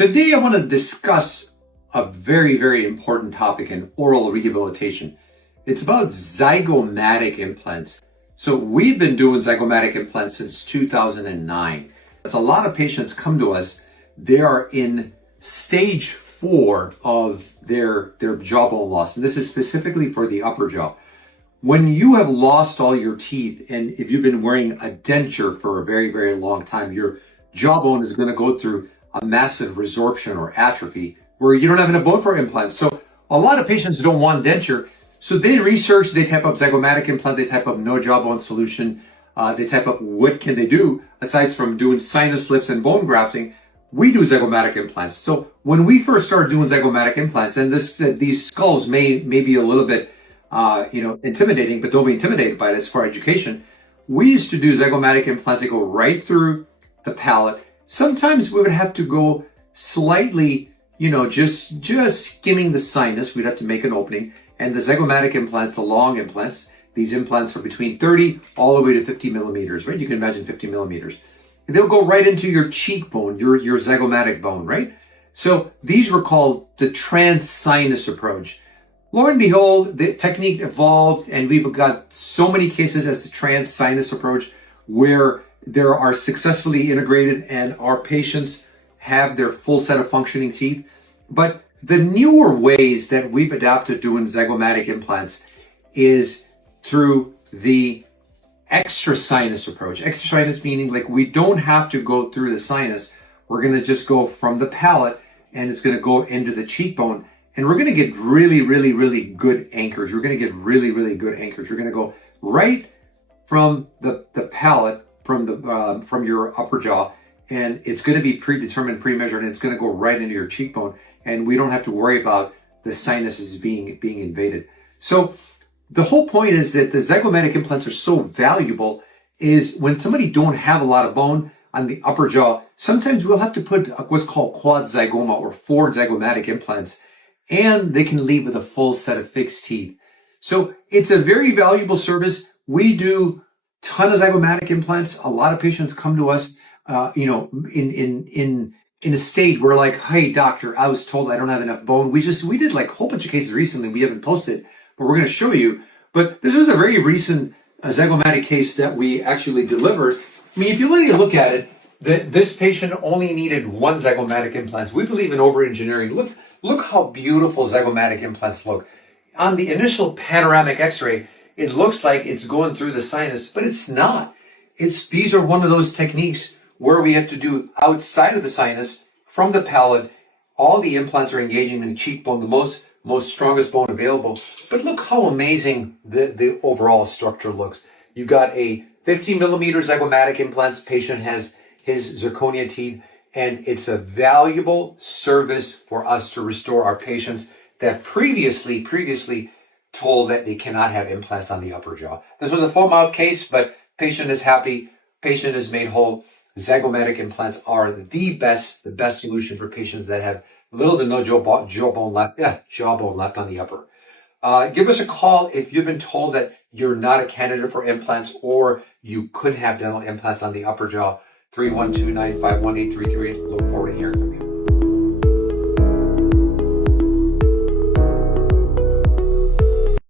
Today I want to discuss a very, very important topic in oral rehabilitation. It's about zygomatic implants. So we've been doing zygomatic implants since 2009. As a lot of patients come to us, they are in stage 4 of their jawbone loss. And this is specifically for the upper jaw. When you have lost all your teeth, and if you've been wearing a denture for a very, very long time, your jawbone is going to go through a massive resorption or atrophy where you don't have enough bone for implants. So a lot of patients don't want denture. So they research, they type up zygomatic implant, they type up no jawbone solution, they type up what can they do aside from doing sinus lifts and bone grafting. We do zygomatic implants. So when we first started doing zygomatic implants, and these skulls may be a little bit intimidating, but don't be intimidated by this for education. We used to do zygomatic implants that go right through the palate. Sometimes we would have to go slightly, just skimming the sinus. We'd have to make an opening. And the zygomatic implants, the long implants, these implants are between 30 all the way to 50 millimeters, right? You can imagine 50 millimeters. And they'll go right into your cheekbone, your zygomatic bone, right? So these were called the trans-sinus approach. Lo and behold, the technique evolved, and we've got so many cases as the trans-sinus approach where there are successfully integrated and our patients have their full set of functioning teeth. But the newer ways that we've adapted doing zygomatic implants is through the extra sinus approach. Extra sinus meaning like we don't have to go through the sinus. We're going to just go from the palate and it's going to go into the cheekbone. And we're going to get really, really, really good anchors. We're going to get really, really good anchors. We're going to go right from the palate, from your upper jaw, and it's going to be predetermined, pre-measured, and it's going to go right into your cheekbone. And we don't have to worry about the sinuses being invaded. So the whole point is that the zygomatic implants are so valuable is when somebody don't have a lot of bone on the upper jaw, sometimes we'll have to put what's called quad zygoma or 4 zygomatic implants, and they can leave with a full set of fixed teeth. So it's a very valuable service. We do a ton of zygomatic implants. A lot of patients come to us, in a state where like, hey doctor, I was told I don't have enough bone. We did like a whole bunch of cases recently. We haven't posted, but we're going to show you. But this was a very recent zygomatic case that we actually delivered. I mean, if you really look at it, this patient only needed 1 zygomatic implant. We believe in over-engineering. Look how beautiful zygomatic implants look. On the initial panoramic x-ray, it looks like it's going through the sinus, but it's not. These are one of those techniques where we have to do outside of the sinus, from the palate. All the implants are engaging in the cheekbone, the most strongest bone available. But look how amazing the overall structure looks. You've got a 50 millimeter zygomatic implants. Patient has his zirconia teeth, and it's a valuable service for us to restore our patients that previously told that they cannot have implants on the upper jaw. This was a full mouth case, but patient is happy, patient is made whole. Zygomatic implants are the best solution for patients that have little to no jawbone left on the upper. Give us a call if you've been told that you're not a candidate for implants or you could have dental implants on the upper jaw. 312-951-8338. Look forward to hearing from you.